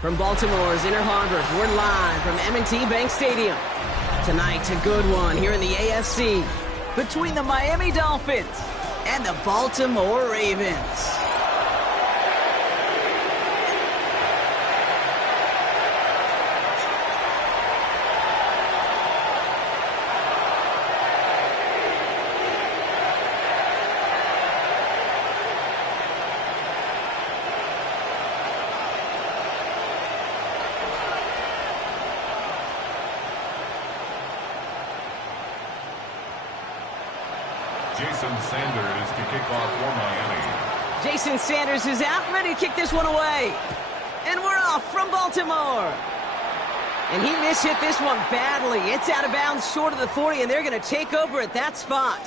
From Baltimore's Inner Harbor, we're live from M&T Bank Stadium. Tonight, a good one here in the AFC between the Miami Dolphins and the Baltimore Ravens. Jason Sanders to kick off for Miami. Jason Sanders is out, ready to kick this one away. And we're off from Baltimore. And he mishit this one badly. It's out of bounds short of the 40, and they're going to take over at that spot.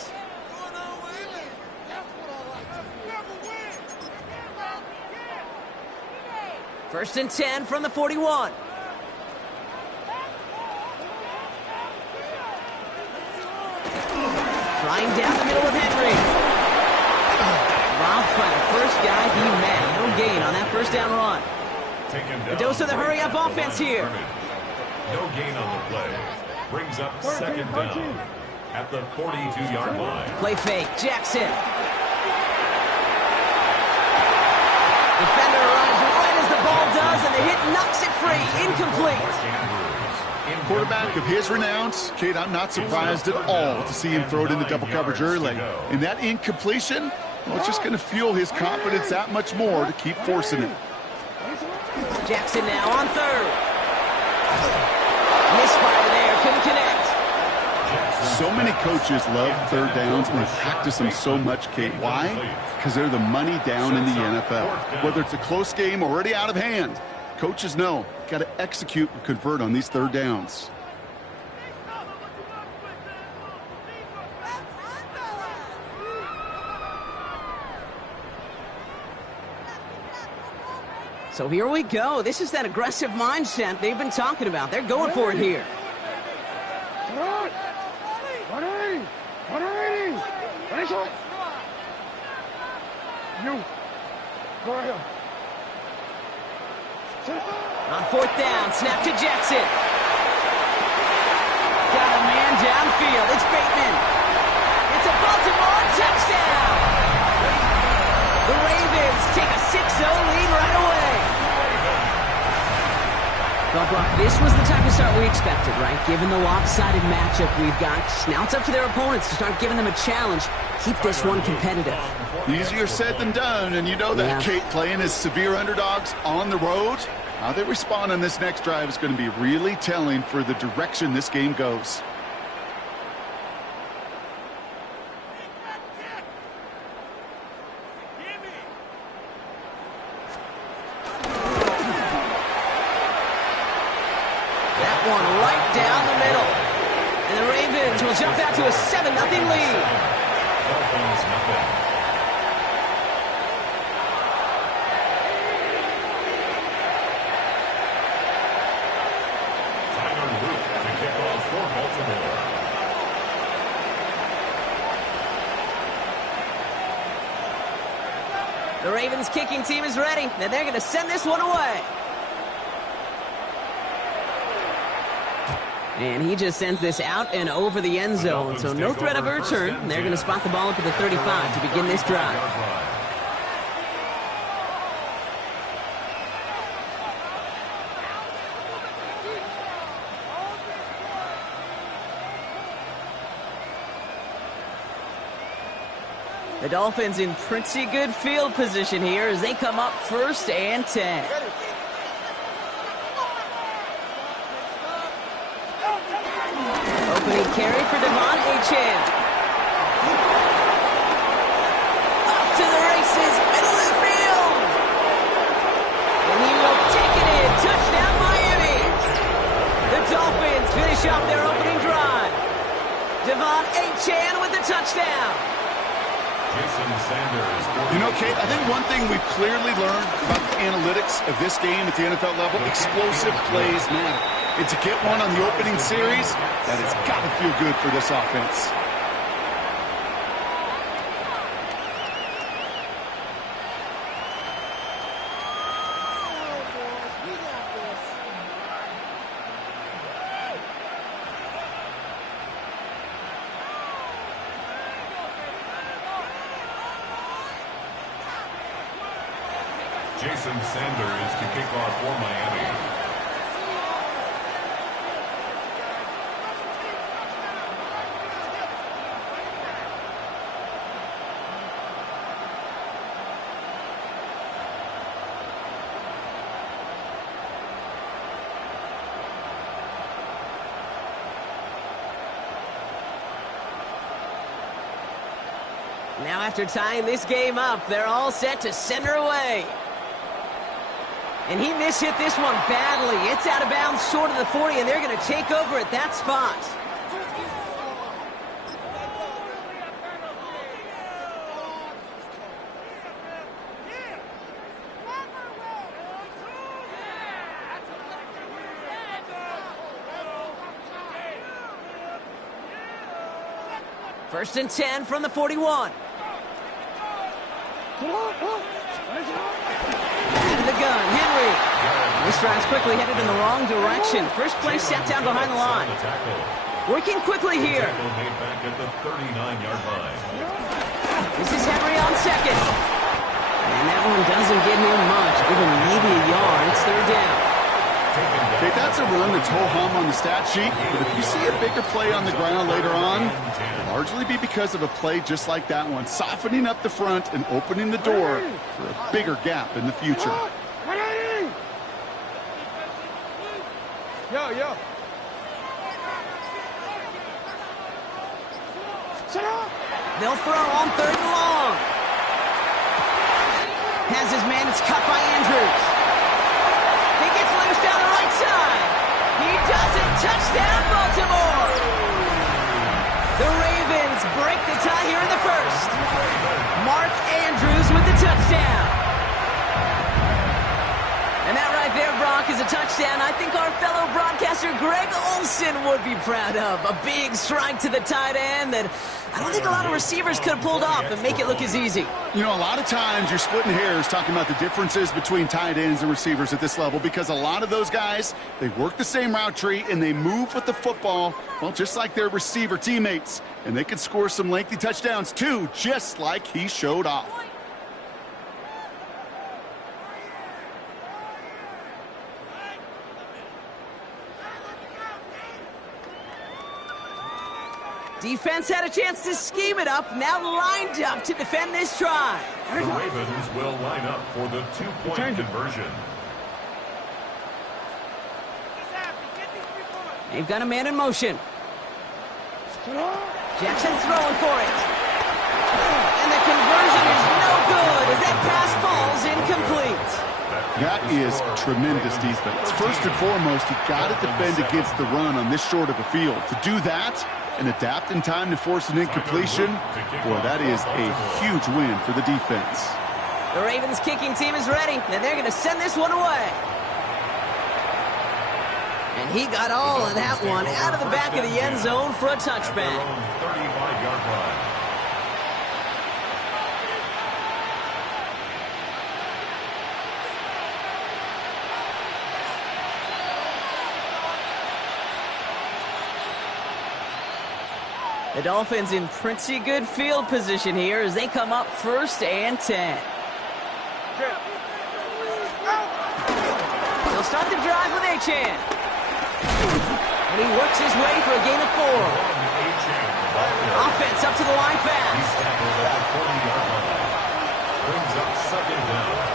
First and 10 from the 41. Flying down the middle with Henry. Robbed by the first guy he met. No gain on that first down run. A dose of the hurry-up offense here. No gain on the play. Brings up second down at the 42-yard line. Play fake. Jackson. Defender arrives right as the ball does, and the hit knocks it free. Incomplete. Quarterback of his renounce, Kate, I'm not surprised at all to see him throw it into double coverage early. And that incompletion, well, it's just going to fuel his confidence that much more to keep forcing it. Jackson now on third. Misfire there, couldn't connect. So many coaches love third downs and they practice them so much, Kate. Why? Because they're the money down in the NFL. Whether it's a close game already out of hand, coaches know, got to execute and convert on these third downs. So here we go. This is that aggressive mindset they've been talking about. They're going for it here. On fourth down, snap to Jackson. Got a man downfield. It's Bateman. It's a Baltimore touchdown. The Ravens take a 6-0 lead right away. Well, Brock, this was the type of start we expected, right? Given the lopsided matchup we've got, now it's up to their opponents to start giving them a challenge. Keep this one competitive. Easier said than done, and you know that, Kate, playing as severe underdogs on the road. How they respond on this next drive is going to be really telling for the direction this game goes. That one right down the middle. And the Ravens will jump out to a 7-0 lead. Dolphins nothing. The Ravens kicking team is ready, and they're going to send this one away. And he just sends this out and over the end zone, so no threat of a return. They're going to spot the ball up at the 35 to begin this drive. The Dolphins in pretty good field position here as they come up first and 10. Opening carry for Devon Achane. Off to the races, middle of the field. And he will take it in. Touchdown, Miami. The Dolphins finish off their opening drive. Devon Achane with the touchdown. Jason Sanders. You know, Kate, I think one thing we've clearly learned about the analytics of this game at the NFL level, explosive plays matter. And to get one on the opening series, that has got to feel good for this offense. Jason Sanders to kick off for Miami. Now after tying this game up, they're all set to send her away. And he mishit this one badly. It's out of bounds short of the 40, and they're going to take over at that spot. First and 10 from the 41. Out of the gun, Henry. This drive's quickly headed in the wrong direction. First play set down behind the line. Working quickly here. This is Henry on second. And that one doesn't get him much, even maybe a yard. It's third down. Okay, that's a run that's ho-hum on the stat sheet, but if you see a bigger play on the ground later on, it'll largely be because of a play just like that one, softening up the front and opening the door for a bigger gap in the future. Yo. They'll throw on third and long. Has his man, it's cut by Andrews. He gets loose down the right side. He does it. Touchdown, Baltimore. The Ravens break the tie here in the first. Mark Andrews with the touchdown. And that right there, Brock, is a touchdown I think our fellow broadcaster Greg Olsen would be proud of. A big strike to the tight end that I don't think a lot of receivers could have pulled off and make it look as easy. You know, a lot of times you're splitting hairs talking about the differences between tight ends and receivers at this level because a lot of those guys, they work the same route tree and they move with the football, well, just like their receiver teammates. And they can score some lengthy touchdowns too, just like he showed off. Defense had a chance to scheme it up, now lined up to defend this try. The Ravens will line up for the two-point conversion. They've got a man in motion. Jackson's throwing for it. And the conversion is no good as that pass falls incomplete. That is tremendous defense. First and foremost, you got to defend against the run on this short of a field. To do that and adapt in time to force an incompletion, boy, that is a huge win for the defense. The Ravens kicking team is ready, and they're going to send this one away. And he got all of that one out of the back of the end zone for a touchback. 35-yard line. The Dolphins in pretty good field position here as they come up first and 10. They'll start the drive with Achane. And he works his way for a gain of 4. Offense up to the line fast. Brings up second down.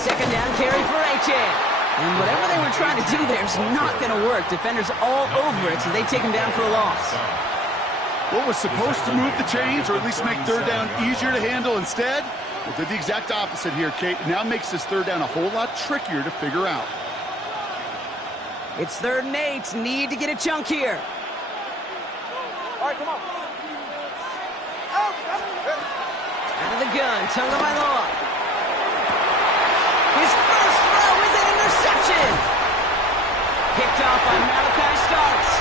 Second down carry for Achane. And whatever they were trying to do there is not going to work. Defenders all over it, so they take him down for a loss. What was supposed to move the chains, or at least make third down easier to handle instead? Well, did the exact opposite here, Kate. It now makes this third down a whole lot trickier to figure out. It's 3rd and 8. Need to get a chunk here. All right, come on. Out of the gun, Tagovailoa. His first throw is an interception. Picked off by Malachi Starks.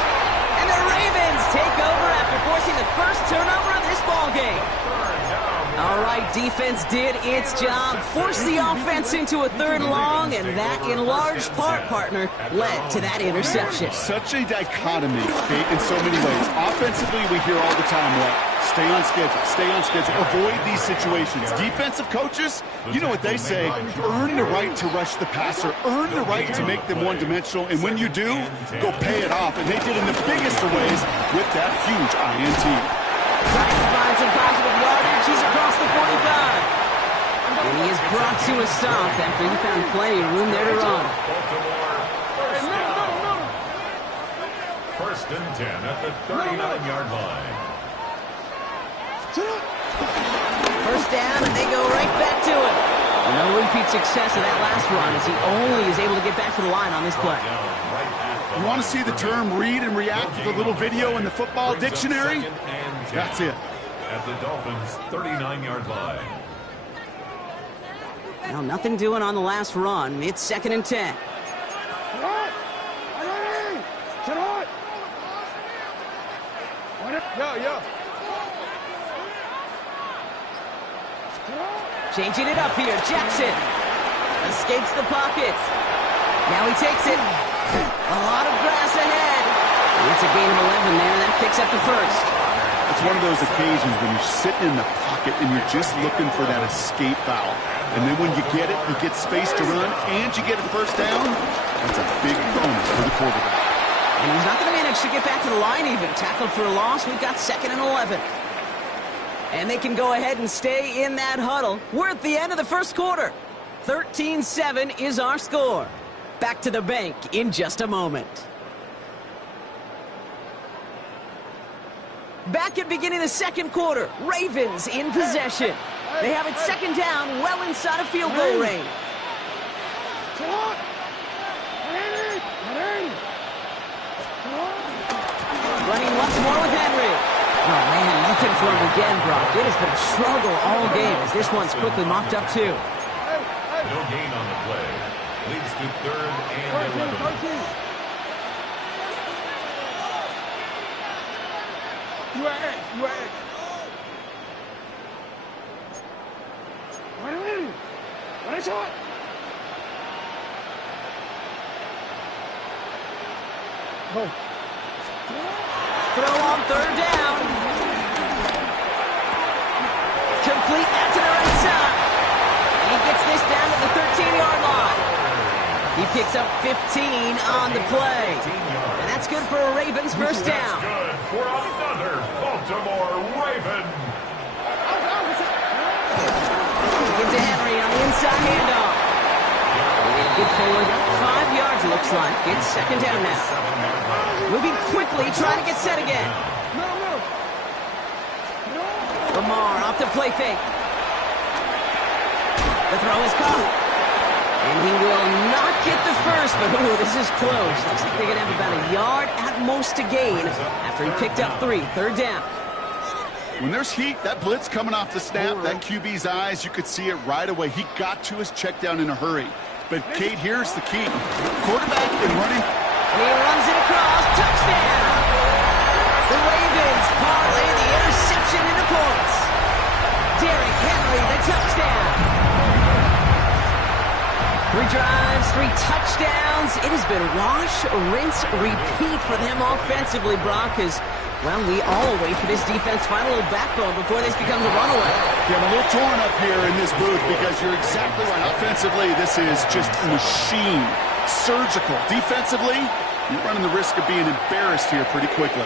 And the Ravens take over after forcing the first turnover of this ball game. All All right, defense did its job, forced the offense into a third and long, and that, in large part, partner, led to that interception. Such a dichotomy, Kate, in so many ways. Offensively, we hear all the time, what? Stay on schedule, avoid these situations. Defensive coaches, you know what they say, earn the right to rush the passer, earn the right to make them one-dimensional, and when you do, go pay it off. And they did in the biggest of ways with that huge INT. Trying to find some positive yardage, he's across the 45. And he is brought to a stop after he found plenty of room there to run. First and 10 at the 39-yard line. First down, and they go right back to it. No repeat success of that last run as he only is able to get back to the line on this play. You want to see the term read and react with a little video in the football dictionary? That's it. At the Dolphins' 39-yard line. Now, nothing doing on the last run. It's 2nd and 10. Changing it up here. Jackson escapes the pocket. Now he takes it. A lot of grass ahead. It's a gain of 11 there, and that picks up the first. It's one of those occasions when you're sitting in the pocket and you're just looking for that escape valve. And then when you get it, you get space to run, and you get a first down. That's a big bonus for the quarterback. And he's not going to manage to get back to the line even. Tackled for a loss. We've got 2nd and 11. And they can go ahead and stay in that huddle. We're at the end of the first quarter. 13-7 is our score. Back to the bank in just a moment. Back at beginning of the second quarter. Ravens in possession. They have it 2nd down, well inside of field goal range. Running once more with Henry. Oh, man, nothing for him again, Brock. It has been a struggle all game as this one's quickly mopped up, too. No gain on the play. Leads to 3rd and 11. Throw on 3rd down. Complete that to the right side. And he gets this down to the 13-yard line. He picks up 15 on the play. And that's good for a Ravens first down. Good for another Baltimore Raven. Into Henry on the inside handoff. And good forward, about 5 yards it looks like. It's 2nd down now. Moving quickly, trying to get set again. Lamar off the play fake. The throw is caught. And he will not get the first, but ooh, this is close. Looks like they're going to have about a yard at most to gain after he picked up 3. 3rd down. When there's heat, that blitz coming off the snap, that QB's eyes, you could see it right away. He got to his check down in a hurry. But, Kate, here's the key. Quarterback and running. And he runs it across. Touchdown! The Ravens parlay the interception into points. Derrick Henry, the touchdown. 3 drives, 3 touchdowns. It has been wash, rinse, repeat for them offensively, Brock, as, well, we all wait for this defense to find a little backbone before this becomes a runaway. Yeah, I'm a little torn up here in this booth because you're exactly right. Offensively, this is just a machine. Surgical. Defensively, you're running the risk of being embarrassed here pretty quickly.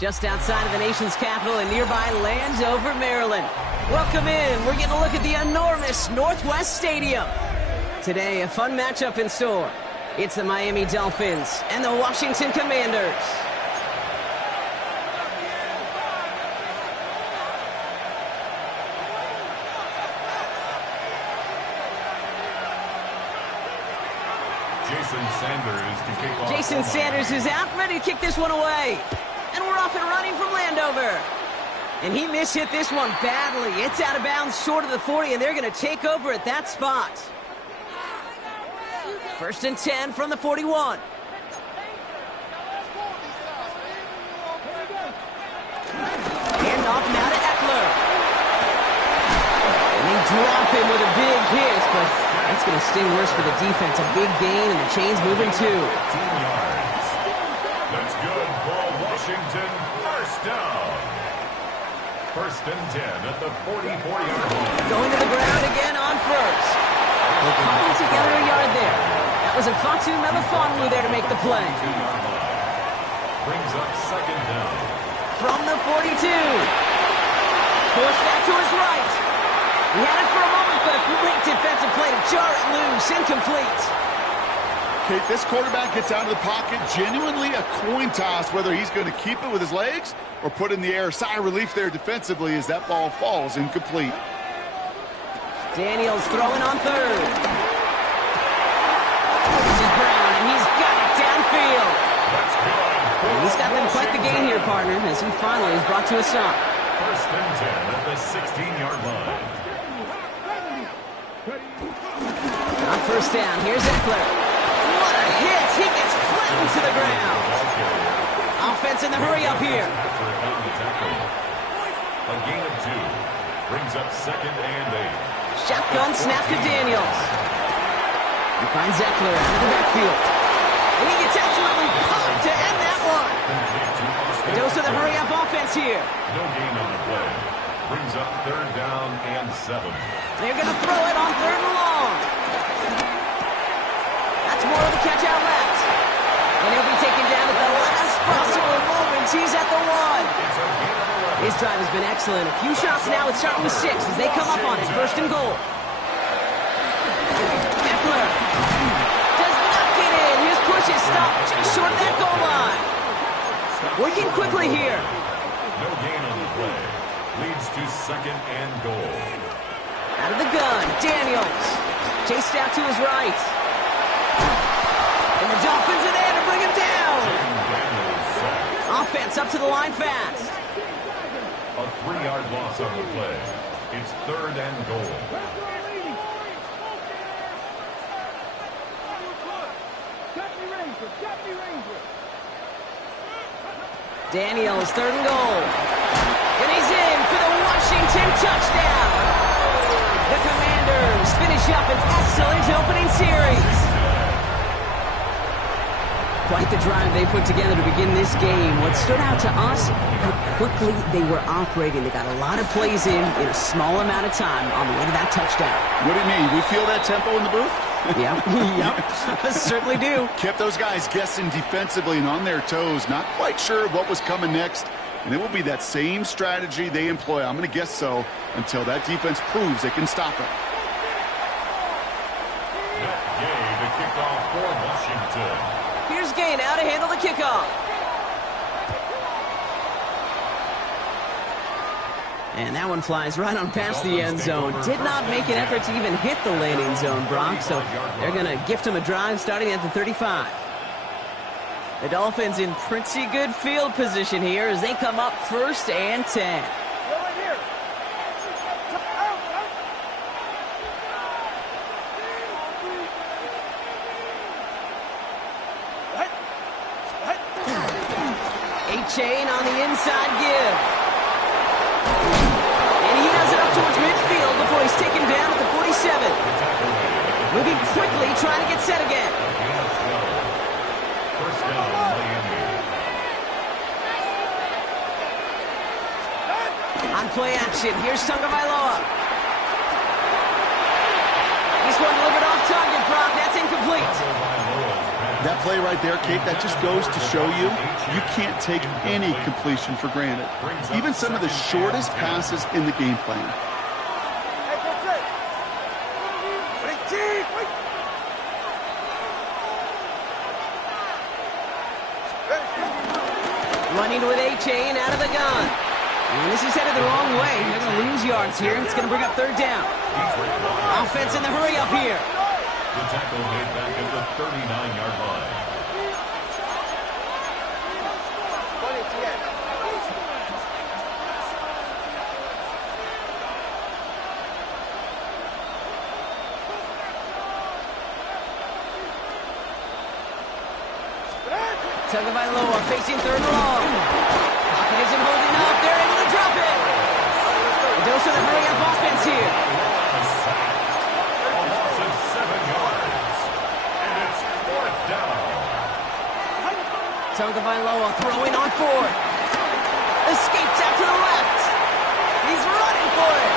Just outside of the nation's capital in nearby Landover, Maryland. Welcome in. We're getting a look at the enormous Northwest Stadium. Today, a fun matchup in store. It's the Miami Dolphins and the Washington Commanders. Jason Sanders to kick off. Jason Sanders is out, ready to kick this one away. And we're off and running from Landover. And he mishit this one badly. It's out of bounds short of the 40, and they're going to take over at that spot. 1st and 10 from the 41. Hand off now to Eckler. And they drop him with a big hit, but that's going to sting worse for the defense. A big gain, and the chain's moving too. 2 yards. That's good for a Washington first down. 1st and 10 at the 44-yard line. Going to the ground again on first. They're cobbled together a yard there. That was a Fatu Melifonwu there to make the play. 2-yard line. Brings up 2nd down. From the 42. Forced back to his right. He had it for a moment, but a great defensive play to jar it loose. Incomplete. Kate, this quarterback gets out of the pocket, genuinely a coin toss whether he's going to keep it with his legs or put it in the air. Sigh of relief there defensively as that ball falls incomplete. Daniels throwing on 3rd. This is Brown, and he's got it downfield. That's good. And he's got them quite the gain here, partner, as he finally is brought to a stop. 1st and 10 at the 16-yard line. On 1st down, here's Eckler. What a hit! He gets flattened to the ground. Offense in the hurry up here. A gain of 2. Brings up 2nd and 8. Shotgun snap to Daniels. He finds Eckler out of the backfield. And he gets absolutely pumped to end that one. A dose of the hurry up offense here. No gain on the play. Brings up 3rd down and 7. They're going to throw it on 3rd and long. That's more of the catch out left. And he'll be taken down at the last possible moment. He's at the 1. His drive has been excellent. A few shots now. It's starting with 6 as they come up on it. 1st and goal. Eckler does not get in. His push is stopped just short of that goal line. Working quickly here. No gain on the play. Leads to 2nd and goal. Out of the gun, Daniels. Chased out to his right. And the Dolphins are there to bring him down. Offense up to the line fast. A 3-yard loss on the play. It's 3rd and goal. Daniels, 3rd and goal. And he's in for the Washington touchdown. The Commanders finish up an excellent opening series. Quite the drive they put together to begin this game. What stood out to us, how quickly they were operating. They got a lot of plays in a small amount of time on the way to that touchdown. What do you mean? We feel that tempo in the booth? Yep, certainly do. Kept those guys guessing defensively and on their toes, not quite sure what was coming next. And it will be that same strategy they employ, I'm going to guess so, until that defense proves they can stop it. Gay to kick off for Washington. Here's Gay now to handle the kickoff. And that one flies right on past the end zone. Did not make an effort to even hit the landing zone, Brock, so they're going to gift him a drive starting at the 35. The Dolphins in pretty good field position here as they come up 1st and 10. A-Chain on the inside give. And he has it up towards midfield before he's taken down at the 47. Moving quickly, trying to get set again. First down, Miami. On play action, here's Tagovailoa. This one delivered off target, Brock. That's incomplete. That play right there, Kate, that just goes to show you, you can't take any completion for granted. Even some of the shortest passes in the game plan. Running with A-Chain out of the gun. And this is headed the wrong way. They're going to lose yards here. It's going to bring up 3rd down. Offense in the hurry up here. The tackle made back at the 39-yard line. Tagovailoa facing third and long. Pocket isn't holding up. They're able to drop it. A dose of the hurry-up offense here. A sack. A loss of 7 yards. And it's 4th down. Tagovailoa throwing on fourth. Escapes out to the left. He's running for it.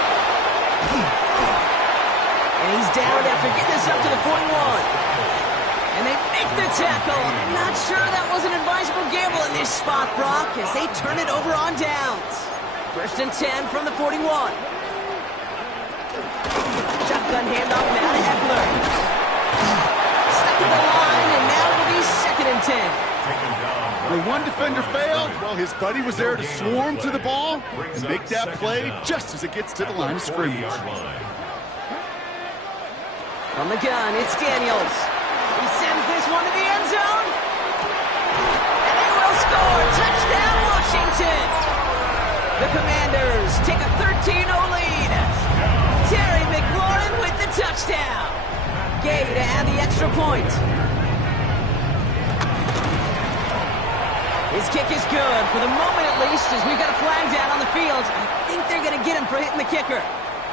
And he's down after getting this up to the 41. And they make the tackle. I'm not sure that was an advisable gamble in this spot, Brock, as they turn it over on downs. 1st and 10 from the 41. Shotgun handoff now to Eckler. Stuck at the line, and now it'll be 2nd and 10. The one defender failed. Well, his buddy was there to swarm to the ball and make that play just as it gets to the line of scrimmage. From the gun, it's Daniels. He sends this one to the end zone. And they will score. Touchdown, Washington. The Commanders take a 13-0 lead. Terry McLaurin with the touchdown. Gay to add the extra point. His kick is good, for the moment at least, as we've got a flag down on the field. I think they're going to get him for hitting the kicker.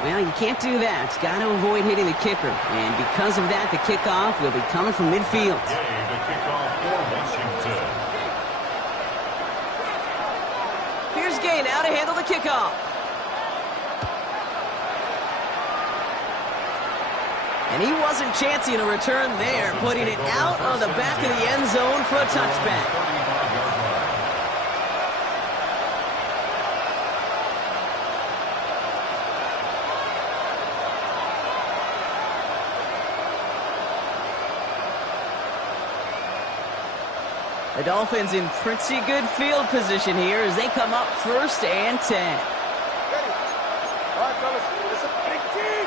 Well, you can't do that. Got to avoid hitting the kicker. And because of that, the kickoff will be coming from midfield. The kickoff for Washington. Here's Gay now to handle the kickoff. And he wasn't chancing a return there, putting it out of the back of the end zone for a touchback. The Dolphins in pretty good field position here as they come up 1st and 10. Ready. All right, fellas. It's a big team.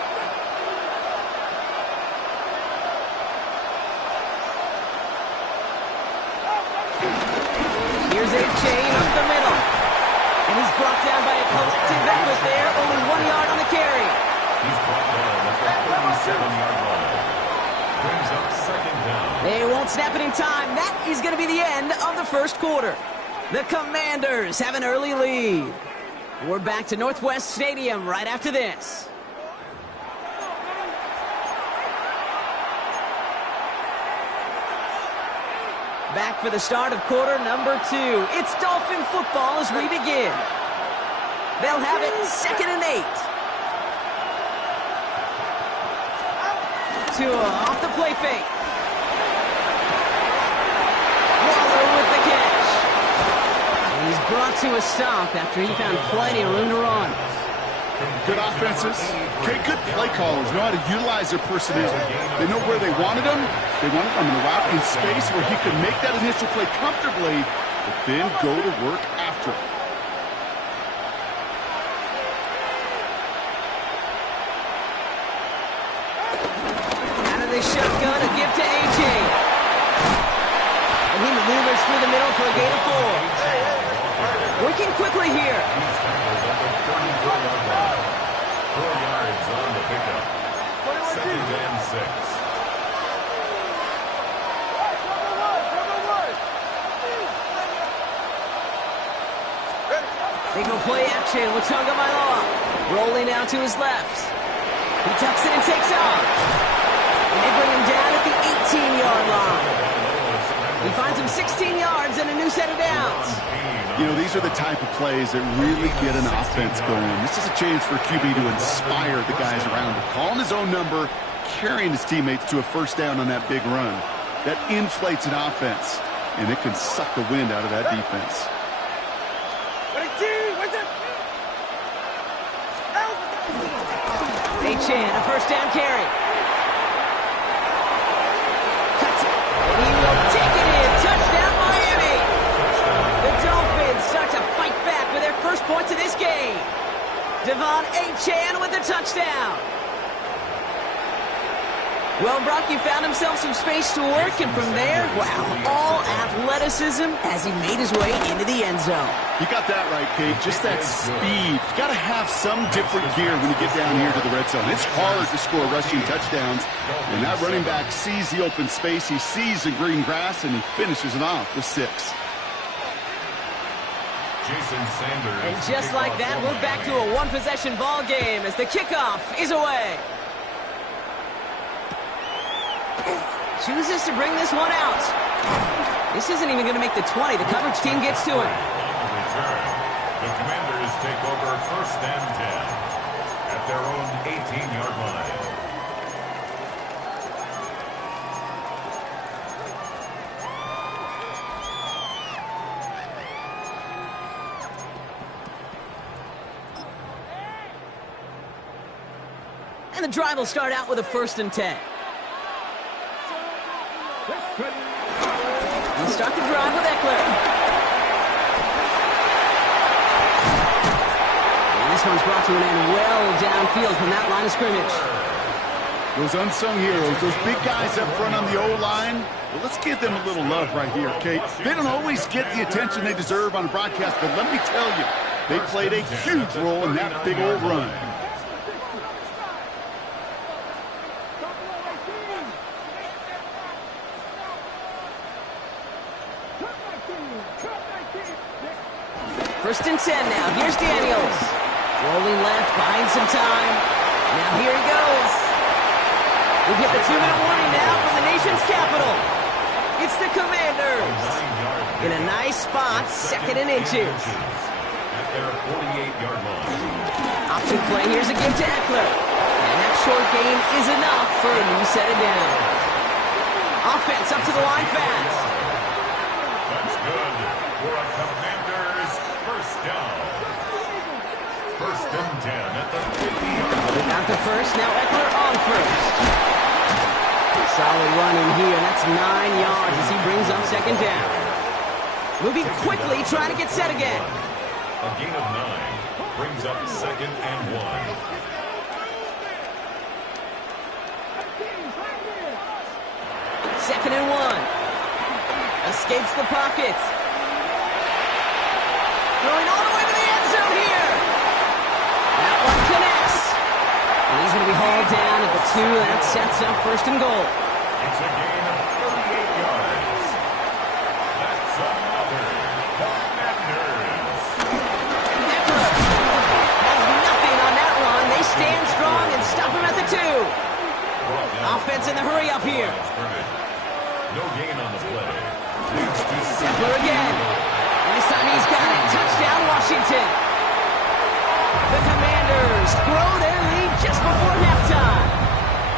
Here's a chain up the middle. And he's brought down by a collective effort there. Only 1 yard on the carry. He's brought down at the 37-yard line. Brings up 2nd down. They won't snap it in time. That is going to be the end of the 1st quarter. The Commanders have an early lead. We're back to Northwest Stadium right after this. Back for the start of quarter number 2. It's Dolphin football as we begin. They'll have it 2nd and 8. Tua off the play fake. Waller with the catch. And he's brought to a stop after he found plenty of room to run. Good offenses. Okay, good play callers know how to utilize their personnel. They know where they wanted them. They wanted them in the route in space where he could make that initial play comfortably, but then go to work after it. The shotgun, a gift to A.J. And he maneuvers through the middle for a gain of 4. Working quickly here. He's tackled at the 34-yard line. 4 yards on the pickup. 2nd and 6. They go play action with Tagovailoa. Rolling out to his left. He tucks it and takes off. And they bring him down at the 18-yard line. He finds him 16 yards and a new set of downs. You know, these are the type of plays that really get an offense going. This is a chance for QB to inspire the guys around him. Calling his own number, carrying his teammates to a 1st down on that big run. That inflates an offense, and it can suck the wind out of that defense. Chan, a 1st down carry. Cuts it, and he will take it in. Touchdown, Miami. The Dolphins start to fight back with their 1st points of this game. Devon A. Chan with the touchdown. Well, Brock, he found himself some space to work, and from there, wow, all athleticism as he made his way into the end zone. You got that right, Kate. Just that speed. You got to have some different gear when you get down here to the red zone. It's hard to score rushing touchdowns, and that running back sees the open space, he sees the green grass, and he finishes it off with 6. Jason Sanders. And just like that, we're back to a one-possession ball game as the kickoff is away. Chooses to bring this one out. This isn't even going to make the 20. The coverage team gets to him. On the return, the Commanders take over 1st and 10 at their own 18-yard line. And the drive will start out with a 1st and 10. We'll start the drive with Eckler. And this one's brought to an end well downfield from that line of scrimmage. Those unsung heroes, those big guys up front on the O-line, well, let's give them a little love right here, Kate. They don't always get the attention they deserve on a broadcast, but let me tell you, they played a huge role in that big old run. First and 10 now. Here's Daniels. Rolling left, buying some time. Now here he goes. We've hit the 2-minute warning now from the nation's capital. It's the Commanders. In a nice spot, 2nd and inches. At their 48-yard line. Option play. Here's a give to Eckler. And that short gain is enough for a new set of downs. Offense up to the line fast. That's good for a Commanders first down. 1st and 10 at the 50-yard line. They got the first. Now Eckler on first. Solid run in here. That's 9 yards as he brings up 2nd down. Moving quickly, trying to get set again. A gain of 9 brings up 2nd and 1. Second and 1. Escapes the pocket. Throwing all the way to the end zone here. That one connects. And he's going to be hauled down at the 2. That sets up 1st and goal. It's a gain of 38 yards. That's another Commanders. Eckler has nothing on that run. They stand strong and stop him at the 2. Offense in the hurry up here. No gain on the play. Eckler again. And this time he's got it. Touchdown, Washington. The Commanders grow their lead just before halftime.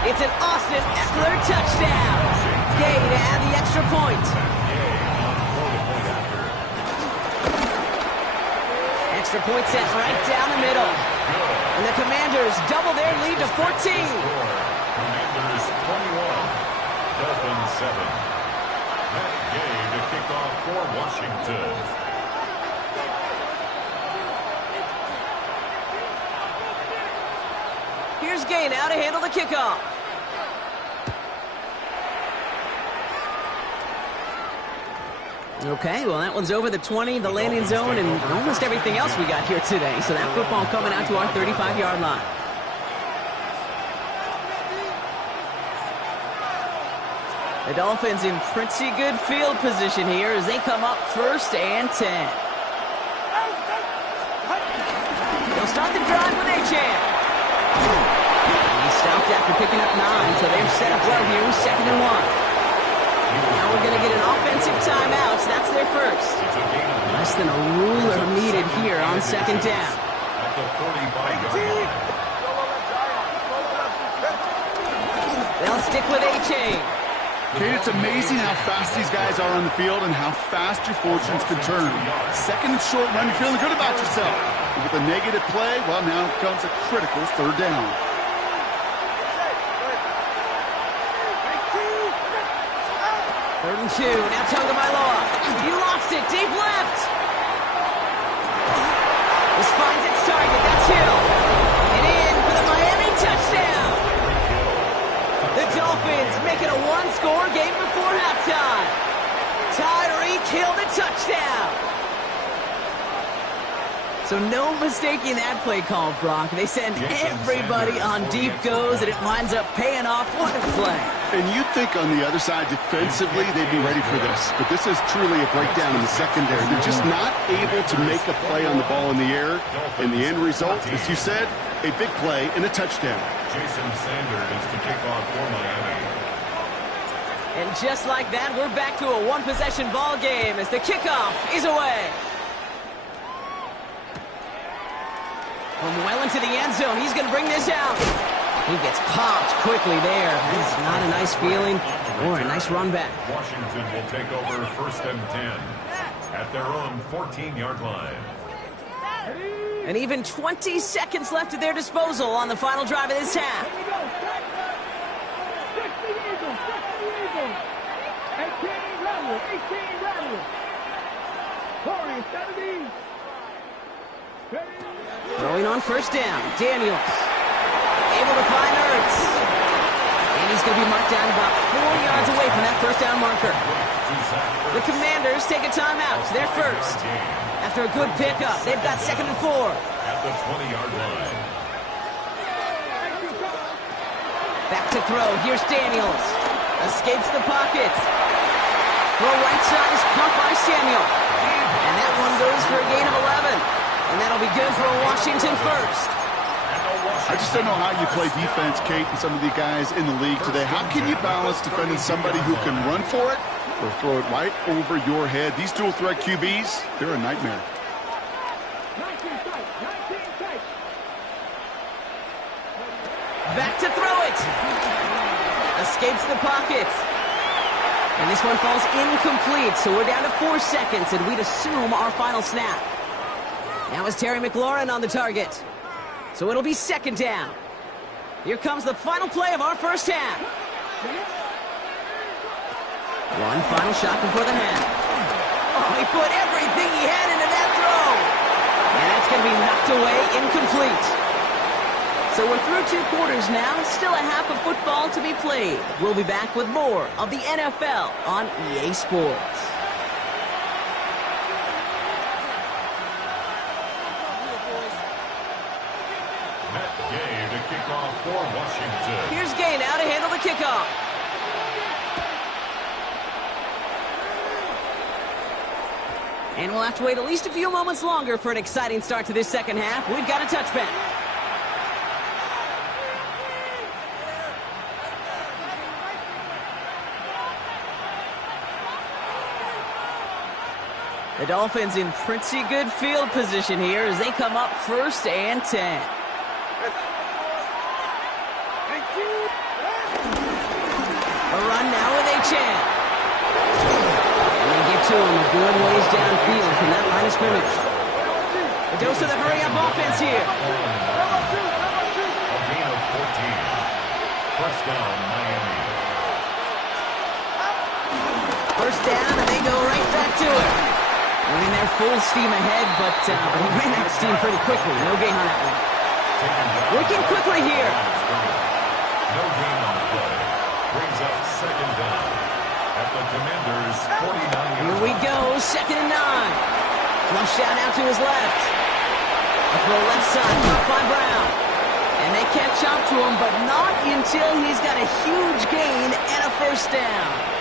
It's an Austin Eckler touchdown. Gay to add the extra point. Extra point set right down the middle. And the Commanders double their lead to 14. Commanders 21, Dolphins 7. Matt Gay to kick off for Washington. Here's Gay now to handle the kickoff. Okay, well, that one's over the 20, the landing zone, and almost everything else we got here today. So that football coming out to our 35-yard line. The Dolphins in pretty good field position here as they come up 1st and 10. They'll start the drive with Achane. He stopped after picking up 9, so they're set up well here with 2nd and 1. Now we're going to get an offensive timeout, so that's their first. Less than a ruler needed here on 2nd down. At the 45-yard line. They'll stick with Achane. Kate, it's amazing how fast these guys are on the field and how fast your fortunes can turn. 2nd and short run, you're feeling good about yourself. But with a negative play, well, now comes a critical 3rd down. 3rd and 2, now Tagovailoa. He lofts it, deep left. This finds its target, that's Hill. And in for the Miami touchdown. The Dolphins make it a one-score game before halftime. Tyreek Hill the touchdown. So no mistaking that play call, Brock. They send everybody on deep goes, and it winds up paying off. What a play. And you'd think on the other side, defensively, they'd be ready for this. But this is truly a breakdown in the secondary. They're just not able to make a play on the ball in the air. And the end result, as you said, a big play and a touchdown. Jason Sanders to kick off for Miami. And just like that, we're back to a one-possession ball game as the kickoff is away. From well into the end zone, he's going to bring this out. He gets popped quickly there. That's not a nice feeling or a nice run back. Washington will take over 1st and 10 at their own 14-yard line. And even 20 seconds left at their disposal on the final drive of this half. 18 Throwing on 1st down, Daniels. Able to find Ertz. And he's going to be marked down about 4 yards away from that 1st down marker. The Commanders take a timeout. They're first. After a good pickup, they've got 2nd and 4. At the 20-yard line. Back to throw. Here's Daniels. Escapes the pocket. Throw right side is caught by Samuel. And that one goes for a gain of 11. And that'll be good for a Washington first. I just don't know how you play defense, Kate, and some of the guys in the league today. How can you balance defending somebody who can run for it or throw it right over your head? These dual-threat QBs, they're a nightmare. Back to throw it. Escapes the pocket. And this one falls incomplete, so we're down to 4 seconds, and we'd assume our final snap. Now is Terry McLaurin on the target. So it'll be 2nd down. Here comes the final play of our first half. One final shot before the half. Oh, he put everything he had into that throw. And that's going to be knocked away, incomplete. So we're through 2 quarters now, still a half of football to be played. We'll be back with more of the NFL on EA Sports. For Washington. Here's Gay now to handle the kickoff. And we'll have to wait at least a few moments longer for an exciting start to this second half. We've got a touchback. The Dolphins in pretty good field position here as they come up 1st and 10. A run now with H.N. And they get to him a good ways downfield from that line of scrimmage. A dose of the hurry-up offense here. A gain of 14. 1st down, Miami. 1st down, and they go right back to it. Running their full steam ahead, but he ran out of steam pretty quickly. No gain on that one. Working quickly here. No gain on the play. Brings up 2nd down at the Commanders' 49. Here we go, 2nd and 9. Flushed out to his left. A throw left side, caught by Brown. And they catch up to him, but not until he's got a huge gain and a 1st down.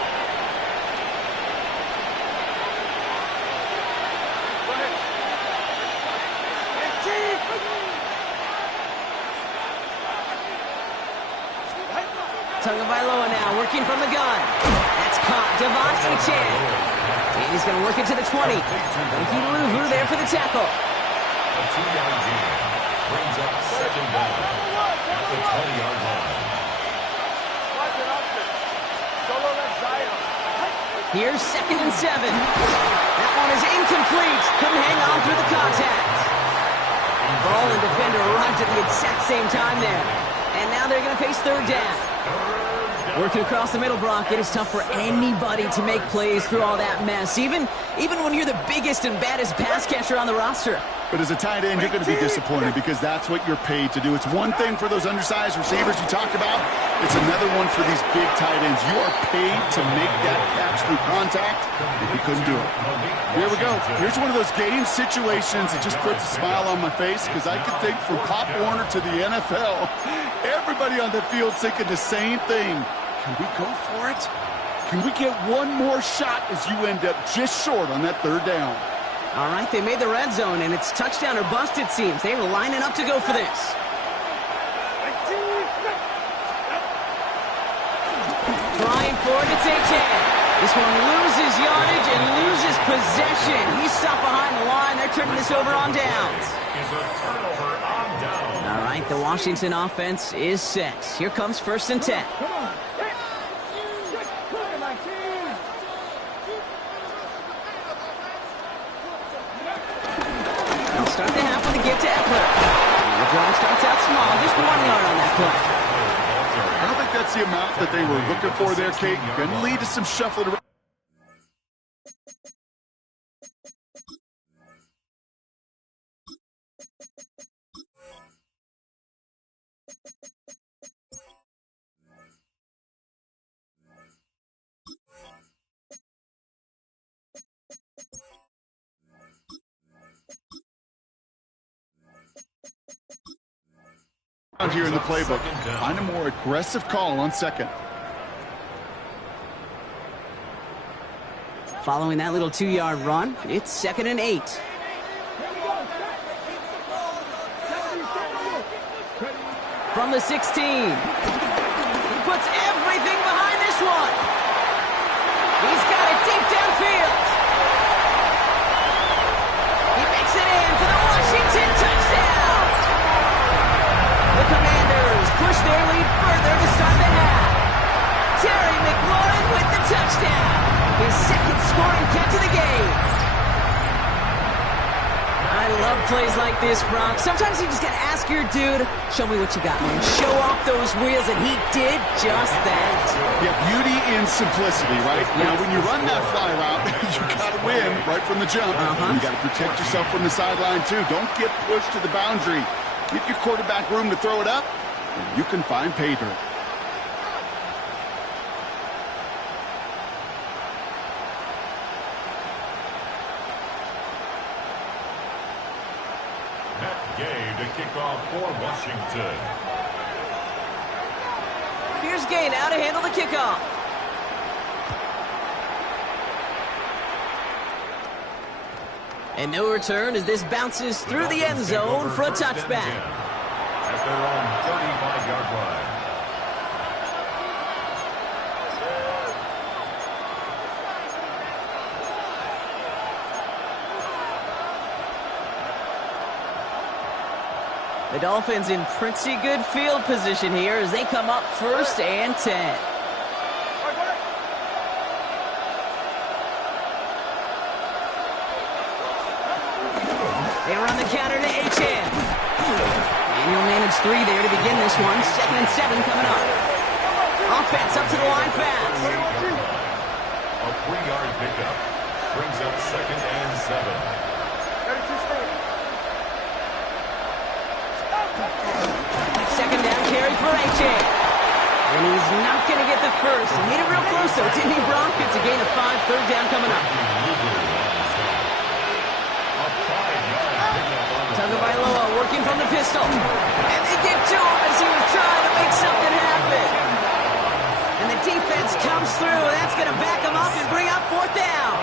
Tagovailoa now working from the gun. That's caught. Devon H.N. And he's going to work it to the 20. Frankie Louvu there for the tackle. A 2-yard gain brings up 2nd down at the 20-yard line. Here's 2nd and 7. That one is incomplete. Couldn't hang on through the contact. Ball and defender arrived at the exact same time there. And now they're going to face 3rd down. Working across the middle, Brock. It is tough for anybody to make plays through all that mess, even when you're the biggest and baddest pass catcher on the roster. But as a tight end, you're going to be disappointed because that's what you're paid to do. It's one thing for those undersized receivers you talked about. It's another one for these big tight ends. You are paid to make that catch through contact, and you couldn't do it. Here we go. Here's one of those game situations that just puts a smile on my face because I can think from Pop Warner to the NFL, everybody on the field thinking the same thing. Can we go for it? Can we get one more shot as you end up just short on that third down? All right, they made the red zone, and it's touchdown or bust, it seems. They were lining up to go for this. Trying for it, it's A-10. This one loses yardage and loses possession. He's stopped behind the line. They're turning this over on downs. All right, the Washington offense is set. Here comes 1st and 10. Start the half with a give to Eckler. The drive starts out small, just 1 yard on that play. I don't think that's the amount that they were looking for there, Kate. Going to lead to some shuffling around. Here in the playbook, find a more aggressive call on 2nd. Following that little 2-yard run, it's 2nd and 8. From the 16. He puts everything behind this one. He's got it deep downfield. He makes it in for the Washington touchdown. The Commanders push their lead further to start the half. Terry McLaurin with the touchdown. His 2nd scoring catch of the game. I love plays like this, Brock. Sometimes you just got to ask your dude, show me what you got, man. Show off those wheels, and he did just that. Yeah, beauty in simplicity, right? Now, when you run that fly route, you got to win right from the jump. You got to protect yourself from the sideline, too. Don't get pushed to the boundary. Give your quarterback room to throw it up, and you can find pay dirt. Matt Gay to kick off for Washington. Here's Gay now to handle the kickoff. And no return as this bounces through the end zone for a touchback. At their own 35-yard line. The Dolphins in pretty good field position here as they come up 1st and 10. They run the counter to H.N. And he'll manage 3 there to begin this one. 2nd and 7 coming up. Offense up to the line fast. A 3-yard pickup brings up 2nd and 7. Second down carry for H.N. And he's not going to get the first. He made it real close, though, didn't he, Brock? It's a gain of 5, 3rd down coming up. Tagovailoa working from the pistol. And they get to him as he was trying to make something happen. And the defense comes through. That's going to back him up and bring up 4th down.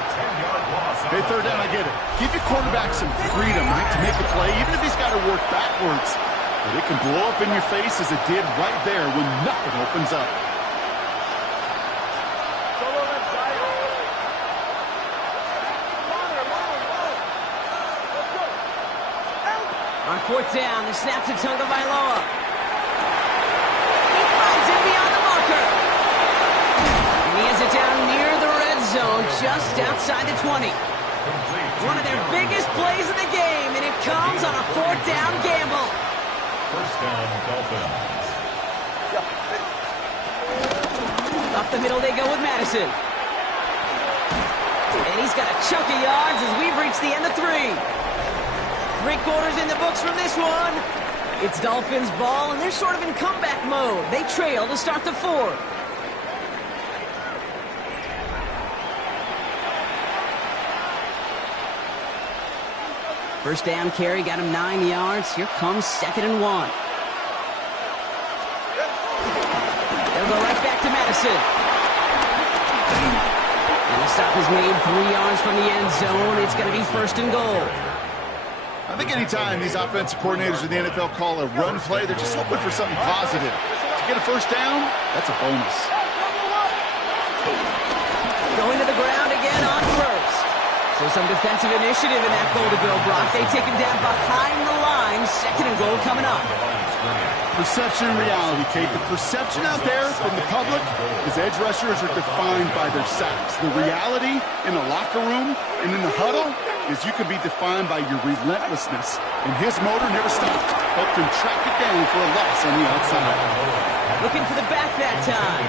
Hey, 3rd down, I get it. Give your quarterback some freedom, right, to make a play, even if he's got to work backwards. But it can blow up in your face as it did right there when nothing opens up. On 4th down, the snap to Tagovailoa. He finds it beyond the marker. And he has it down near the red zone, just outside the 20. One of their biggest plays of the game, and it comes on a 4th down gamble. 1st down, Dolphins. Up the middle they go with Madison. And he's got a chunk of yards as we've reached the end of 3. 3 quarters in the books from this one. It's Dolphins ball, and they're sort of in comeback mode. They trail to start the 4th. First down carry got him 9 yards. Here comes 2nd and 1. They'll go right back to Madison. And the stop is made 3 yards from the end zone. It's going to be 1st and goal. I think anytime these offensive coordinators in the NFL call a run play, they're just hoping for something positive. To get a first down, that's a bonus. Going to the ground again on 1st. So some defensive initiative in that goal to go, Brock. They take him down behind the line. 2nd and goal coming up. Perception and reality, Kate. The perception out there from the public is edge rushers are defined by their sacks. The reality in the locker room and in the huddle is you can be defined by your relentlessness. And his motor never stopped. Helped him track it down for a loss on the outside. Looking for the back that time.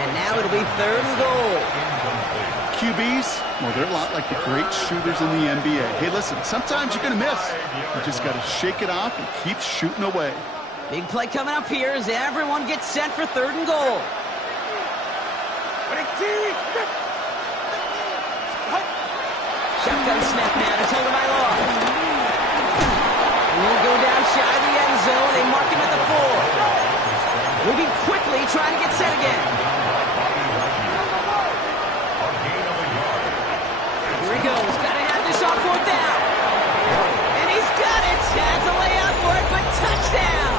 And now it'll be 3rd and goal. QBs, well, they're a lot like the great shooters in the NBA. Hey, listen, sometimes you're going to miss. You just got to shake it off and keep shooting away. Big play coming up here as everyone gets set for 3rd and goal. Shotgun snap now to Tagovailoa. And he'll go down shy of the end zone. They mark him at the 4. Moving quickly, trying to get set again. Here he goes. Got to have this on 4th down. And he's got it. Has a layout for it, but touchdown.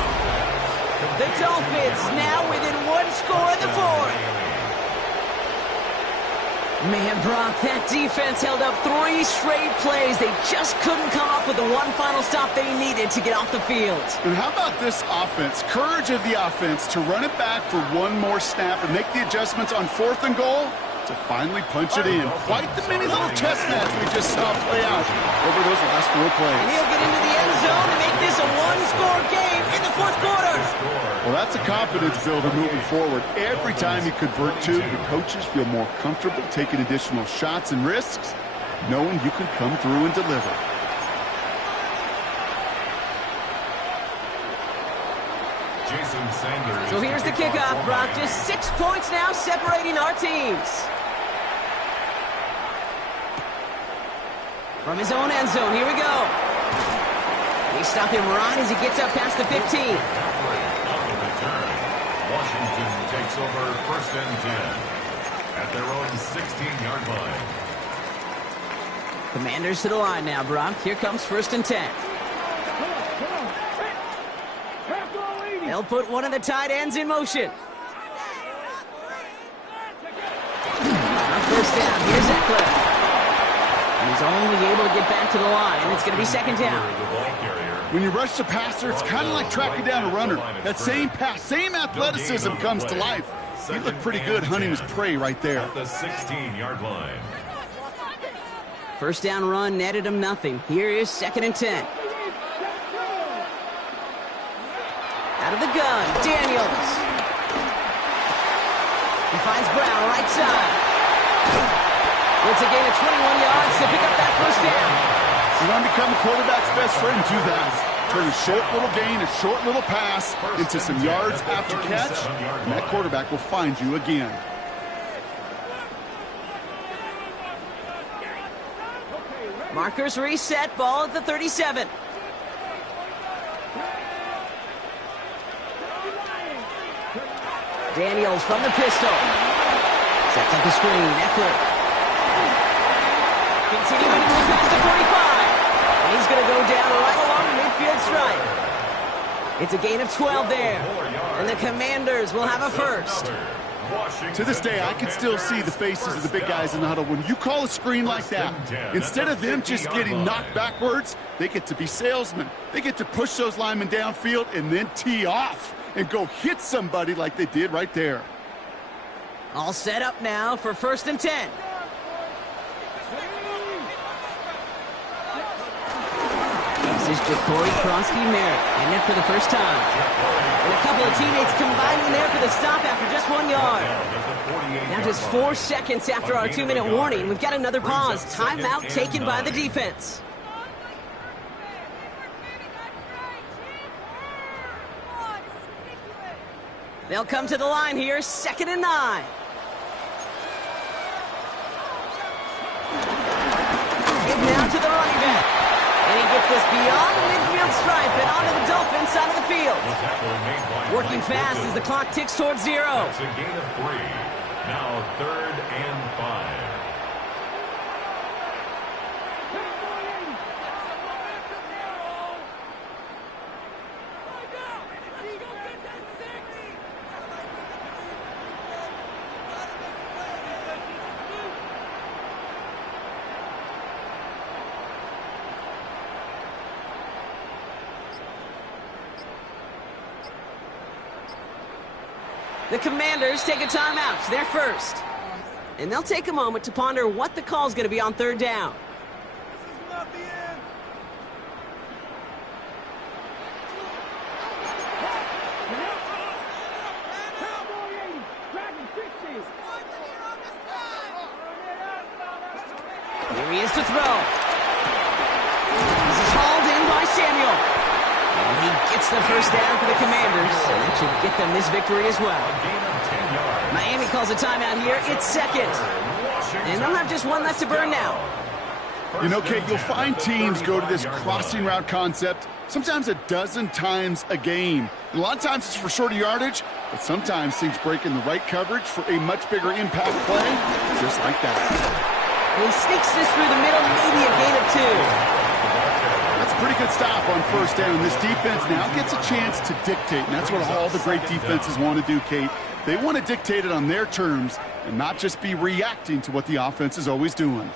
The Dolphins now within 1 score in the 4th. Man, Brock, that defense held up 3 straight plays. They just couldn't come up with the one final stop they needed to get off the field. And how about this offense? Courage of the offense to run it back for one more snap and make the adjustments on 4th and goal to finally punch it in. Quite the mini little chess match we just saw play out over those last 4 plays. And he'll get into the end zone to make this a 1-score game in the 4th quarter. Well, that's a confidence builder moving forward. Every time you convert 2, the coaches feel more comfortable taking additional shots and risks, knowing you can come through and deliver. So here's the kickoff, Brock. Just 6 points now separating our teams. From his own end zone, here we go. They stop him right as he gets up past the 15. Washington takes over 1st and 10 at their own 16-yard line. Commanders to the line now, Brock. Here comes 1st and 10. They'll put one of the tight ends in motion. First down. Here's Eckler. And he's only able to get back to the line. It's going to be 2nd down. When you rush the passer, it's kind of like tracking down a runner. That same pass, same athleticism comes to life. He looked pretty good hunting his prey right there. At the 16-yard line. First down run netted him nothing. Here is 2nd and 10. Out of the gun, Daniels. He finds Brown right side. It's a gain of 21 yards to pick up that first down. You want to become a quarterback's best friend, do that. Turn a short little gain, a short little pass into some yards after catch, and that quarterback will find you again. Markers reset, ball at the 37. Daniels from the pistol. Sets up the screen, Eckler. Continuing to move past the 45. And he's going to go down right along the midfield stripe. It's a gain of 12 there. And the Commanders will have a first. To this day, I can still see the faces of the big guys in the huddle. When you call a screen like that, instead of them just getting knocked backwards, they get to be salesmen. They get to push those linemen downfield and then tee off and go hit somebody like they did right there. All set up now for 1st and 10. is Jacory Krosky-Merritt, and it for the first time. And a couple of teammates combining there for the stop after just 1 yard. Now just 4 seconds after our 2-minute warning, we've got another pause. Timeout taken by the defense. They'll come to the line here, 2nd and 9. Give now to the running back. And he gets this beyond the midfield stripe and onto the Dolphins side of the field. Working fast as the clock ticks towards 0. It's a gain of 3. Now 3rd and 5. The Commanders take a timeout. They're first. And they'll take a moment to ponder what the call's going to be on 3rd down. This is not the end. Here he is to throw. This is hauled in by Samuel. And he gets the first down for the Commanders, and that should get them this victory as well. Miami calls a timeout here. It's 2nd. And they'll have just 1 left to burn now. You know, Kate, you'll find teams go to this crossing route concept sometimes a dozen times a game. And a lot of times it's for shorter yardage, but sometimes things break in the right coverage for a much bigger impact play, just like that. And he sneaks this through the middle, maybe a gain of 2. That's a pretty good stop on 1st down. This defense now gets a chance to dictate, and that's what all the great defenses want to do, Kate. They want to dictate it on their terms and not just be reacting to what the offense is always doing.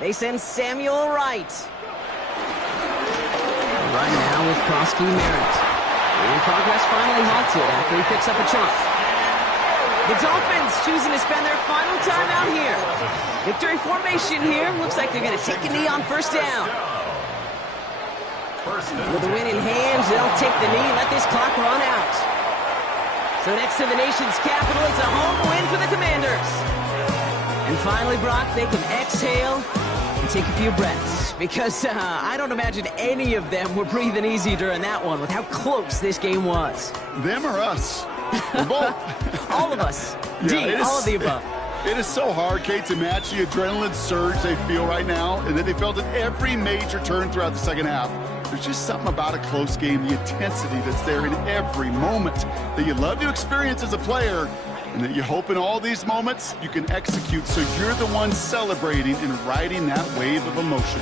They send Samuel Wright. Right now with Krosky-Merritt. And progress finally halted after he picks up a chunk. The Dolphins choosing to spend their final time out here. Victory formation here. Looks like they're going to take a knee on 1st down. With the win in hand, they'll take the knee and let this clock run out. So next to the nation's capital, it's a home win for the Commanders. And finally, Brock, they can exhale and take a few breaths, because I don't imagine any of them were breathing easy during that one with how close this game was. Them or us? We're both. All of us. Yeah, all of the above. It is so hard, Kate, to match the adrenaline surge they feel right now, and that they felt at every major turn throughout the 2nd half. There's just something about a close game, the intensity that's there in every moment that you love to experience as a player, and that you hope in all these moments you can execute so you're the one celebrating and riding that wave of emotion.